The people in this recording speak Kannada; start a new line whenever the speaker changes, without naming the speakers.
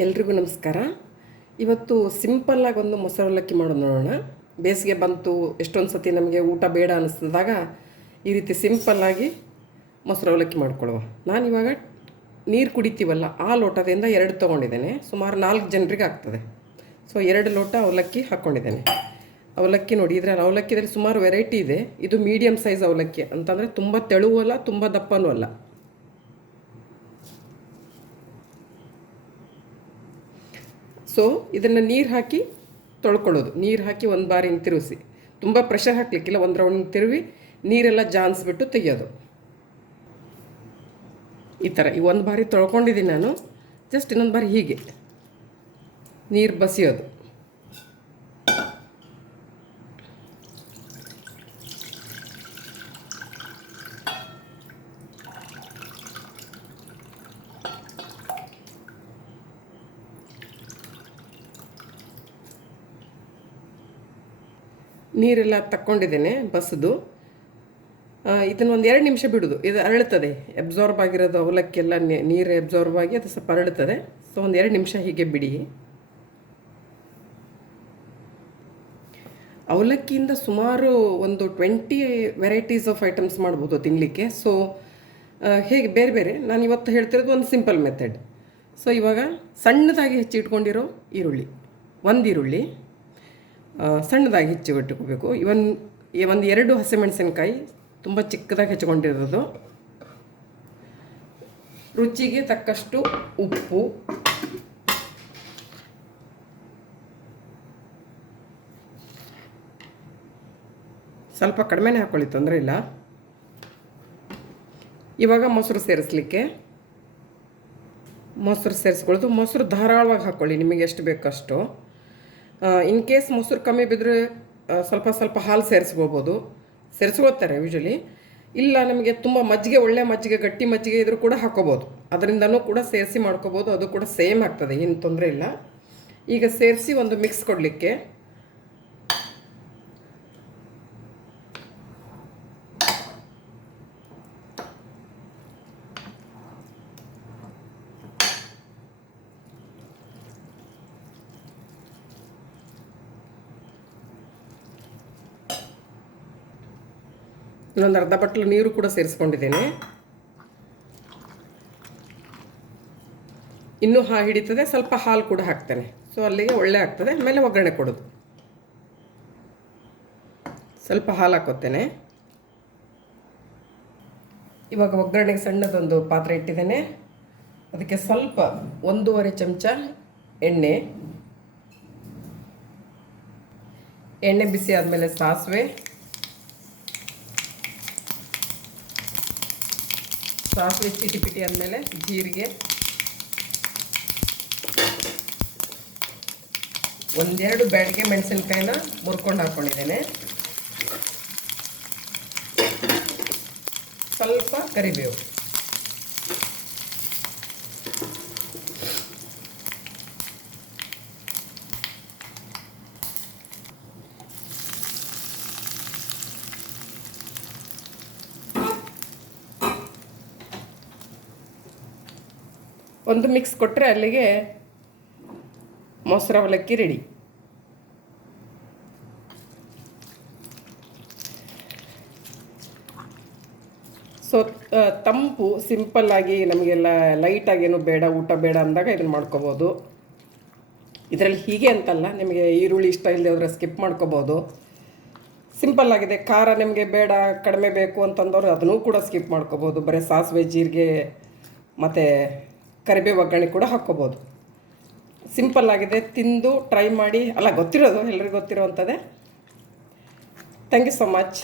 ಎಲ್ರಿಗೂ ನಮಸ್ಕಾರ. ಇವತ್ತು ಸಿಂಪಲ್ಲಾಗಿ ಒಂದು ಮೊಸರು ಅವಲಕ್ಕಿ ಮಾಡೋದು ನೋಡೋಣ. ಬೇಸಿಗೆ ಬಂತು ಎಷ್ಟೊಂದು ಸತಿ ನಮಗೆ ಊಟ ಬೇಡ ಅನ್ನಿಸ್ದಾಗ ಈ ರೀತಿ ಸಿಂಪಲ್ಲಾಗಿ ಮೊಸರು ಅವಲಕ್ಕಿ ಮಾಡ್ಕೊಳ್ಳುವ. ಇವಾಗ ನೀರು ಕುಡಿತೀವಲ್ಲ, ಆ ಲೋಟದಿಂದ ಎರಡು ತೊಗೊಂಡಿದ್ದೇನೆ. ಸುಮಾರು ನಾಲ್ಕು ಜನರಿಗೆ ಆಗ್ತದೆ. ಸೊ ಎರಡು ಲೋಟ ಅವಲಕ್ಕಿ ಹಾಕ್ಕೊಂಡಿದ್ದೇನೆ ಅವಲಕ್ಕಿ ನೋಡಿ, ಇದರಲ್ಲಿ ಅವಲಕ್ಕಿದಲ್ಲಿ ಸುಮಾರು ವೆರೈಟಿ ಇದೆ. ಇದು ಮೀಡಿಯಮ್ ಸೈಜ್ ಅವಲಕ್ಕಿ. ಅಂತಂದರೆ ತುಂಬ ತೆಳುವಲ್ಲ, ತುಂಬ ದಪ್ಪನೂ ಅಲ್ಲ. ಸೊ ಇದನ್ನು ನೀರು ಹಾಕಿ ತೊಳ್ಕೊಳ್ಳೋದು. ನೀರು ಹಾಕಿ ಒಂದು ಬಾರಿ ಹಿಂಗೆ ತಿರುಗಿಸಿ. ತುಂಬ ಪ್ರೆಷರ್ ಹಾಕಲಿಕ್ಕಿಲ್ಲ ಒಂದು ರೌಂಡ್ ತಿರುವಿ, ನೀರೆಲ್ಲ ಜಾನ್ಸ್ಬಿಟ್ಟು ತೆಗೆಯೋದು. ಈ ಥರ ಈ ಒಂದು ಬಾರಿ ತೊಳ್ಕೊಂಡಿದ್ದೀನಿ ನಾನು. ಜಸ್ಟ್ ಇನ್ನೊಂದು ಬಾರಿ ಹೀಗೆ. ನೀರು ಬಸಿಯೋದು. ನೀರೆಲ್ಲ ತಕ್ಕೊಂಡಿದ್ದೇನೆ ಬಸ್ದು ಇದನ್ನು ಒಂದು ಎರಡು ನಿಮಿಷ ಬಿಡೋದು. ಇದು ಅರಳುತ್ತದೆ. ಅಬ್ಸಾರ್ಬ್ ಆಗಿರೋದು ಅವಲಕ್ಕೆಲ್ಲ ನೀರು ಅಬ್ಸಾರ್ಬ್ ಆಗಿ ಅದು ಸ್ವಲ್ಪ ಅರಳುತ್ತದೆ. ಸೊ ಒಂದು ಎರಡು ನಿಮಿಷ ಹೀಗೆ ಬಿಡಿ. ಅವಲಕ್ಕಿಯಿಂದ ಸುಮಾರು ಒಂದು ಟ್ವೆಂಟಿ ವೆರೈಟೀಸ್ ಆಫ್ ಐಟಮ್ಸ್ ಮಾಡ್ಬೋದು ತಿನ್ನಲಿಕ್ಕೆ ಸೊ ಹೇಗೆ ಬೇರೆ ಬೇರೆ. ನಾನು ಇವತ್ತು ಹೇಳ್ತಿರೋದು ಒಂದು ಸಿಂಪಲ್ ಮೆಥಡ್. ಸೊ ಇವಾಗ ಸಣ್ಣದಾಗಿ ಹೆಚ್ಚಿ ಇಟ್ಕೊಂಡಿರೋ ಈರುಳ್ಳಿ. ಒಂದು ಈರುಳ್ಳಿ. ಸಣ್ಣದಾಗಿ ಹೆಚ್ಚಿ ಇಟ್ಕೋಬೇಕು ಇವನ್, ಈ ಒಂದು ಎರಡು ಹಸಿಮೆಣಸಿನಕಾಯಿ ತುಂಬ ಚಿಕ್ಕದಾಗಿ ಹೆಚ್ಚಿಕೊಂಡಿರೋದು ರುಚಿಗೆ ತಕ್ಕಷ್ಟು ಉಪ್ಪು. ಸ್ವಲ್ಪ ಕಡಿಮೆನೇ ಹಾಕ್ಕೊಳ್ಳಿ ತೊಂದರೆ ಇಲ್ಲ. ಇವಾಗ ಮೊಸರು ಸೇರಿಸ್ಲಿಕ್ಕೆ. ಮೊಸರು ಸೇರಿಸ್ಕೊಳ್ಳೋದು, ಮೊಸರು ಧಾರಾಳವಾಗಿ ಹಾಕ್ಕೊಳ್ಳಿ ನಿಮಗೆ ಎಷ್ಟು ಬೇಕಷ್ಟು. ಇನ್ ಕೇಸ್ ಮೊಸರು ಕಮ್ಮಿ ಬಿದ್ದರೆ ಸ್ವಲ್ಪ ಸ್ವಲ್ಪ ಹಾಲು ಸೇರಿಸ್ಕೋಬೋದು. ಸೇರಿಸ್ಕೋತಾರೆ ಯೂಶಲಿ ಇಲ್ಲ ನಮಗೆ ತುಂಬ ಮಜ್ಜಿಗೆ, ಒಳ್ಳೆ ಮಜ್ಜಿಗೆ, ಗಟ್ಟಿ ಮಜ್ಜಿಗೆ ಇದ್ರೂ ಕೂಡ ಹಾಕೋಬೋದು. ಅದರಿಂದನೂ ಕೂಡ ಸೇರಿಸಿ ಮಾಡ್ಕೋಬೋದು. ಅದು ಕೂಡ ಸೇಮ್ ಆಗ್ತದೆ, ಏನು ತೊಂದರೆ ಇಲ್ಲ. ಈಗ ಸೇರಿಸಿ ಒಂದು ಮಿಕ್ಸ್ ಕೊಡಲಿಕ್ಕೆ. ಇನ್ನೊಂದು ಅರ್ಧ ಬಟ್ಲು ನೀರು ಕೂಡ ಸೇರಿಸ್ಕೊಂಡಿದ್ದೇನೆ. ಇನ್ನೂ ಹಾ ಹಿಡಿತದೆ, ಸ್ವಲ್ಪ ಹಾಲು ಕೂಡ ಹಾಕ್ತೇನೆ. ಸೊ ಅಲ್ಲಿಗೆ ಒಳ್ಳೆ ಆಗ್ತದೆ, ಆಮೇಲೆ ಒಗ್ಗರಣೆ ಕೊಡೋದು. ಸ್ವಲ್ಪ ಹಾಲು ಹಾಕೋತೇನೆ ಇವಾಗ ಒಗ್ಗರಣೆಗೆ ಸಣ್ಣದೊಂದು ಪಾತ್ರೆ ಇಟ್ಟಿದ್ದೇನೆ. ಅದಕ್ಕೆ ಸ್ವಲ್ಪ ಒಂದೂವರೆ ಚಮಚ ಎಣ್ಣೆ. ಎಣ್ಣೆ ಬಿಸಿ ಆದಮೇಲೆ ಸಾಸಿವೆ. ಸಾಸಿವೆ ಚಿಟಿಪಿಟಿ ಅಂದಮೇಲೆ ಜೀರಿಗೆ. ಒಂದೆರಡು ಬ್ಯಾಡಿಗೆ ಮೆಣಸಿನ್ಕಾಯಿನ ಮುರ್ಕೊಂಡು ಹಾಕ್ಕೊಂಡಿದ್ದೇನೆ ಸ್ವಲ್ಪ ಕರಿಬೇವು. ಒಂದು ಮಿಕ್ಸ್ ಕೊಟ್ಟರೆ ಅಲ್ಲಿಗೆ ಮೊಸರು ಅವಲಕ್ಕಿ ರೆಡಿ ಸೊ ತಂಪು ಸಿಂಪಲ್ಲಾಗಿ ನಮಗೆಲ್ಲ ಲೈಟಾಗಿ ಏನು ಬೇಡ, ಊಟ ಬೇಡ ಅಂದಾಗ ಇದನ್ನು ಮಾಡ್ಕೋಬೋದು. ಇದರಲ್ಲಿ ಹೀಗೆ ಅಂತಲ್ಲ, ನಿಮಗೆ ಈರುಳ್ಳಿ ಇಷ್ಟ ಇಲ್ಲದೆ ಹೋದರೆ ಸ್ಕಿಪ್ ಮಾಡ್ಕೋಬೋದು. ಸಿಂಪಲ್ ಆಗಿದೆ. ಖಾರ ನಿಮಗೆ ಬೇಡ, ಕಡಿಮೆ ಬೇಕು ಅಂತಂದವರು ಅದನ್ನೂ ಕೂಡ ಸ್ಕಿಪ್ ಮಾಡ್ಕೋಬೋದು. ಬರೀ ಸಾಸಿವೆ, ಜೀರಿಗೆ, ಮತ್ತು ಕರಿಬೇವು ಒಗ್ಗರಣೆ ಕೂಡ ಹಾಕ್ಕೋಬೋದು. ಸಿಂಪಲ್ ಆಗಿದೆ, ತಿಂದು ಟ್ರೈ ಮಾಡಿ. ಅಲ್ಲ, ಗೊತ್ತಿರೋದು, ಎಲ್ರಿಗೂ ಗೊತ್ತಿರೋವಂಥದ್ದೇ ಥ್ಯಾಂಕ್ ಯು ಸೊ ಮಚ್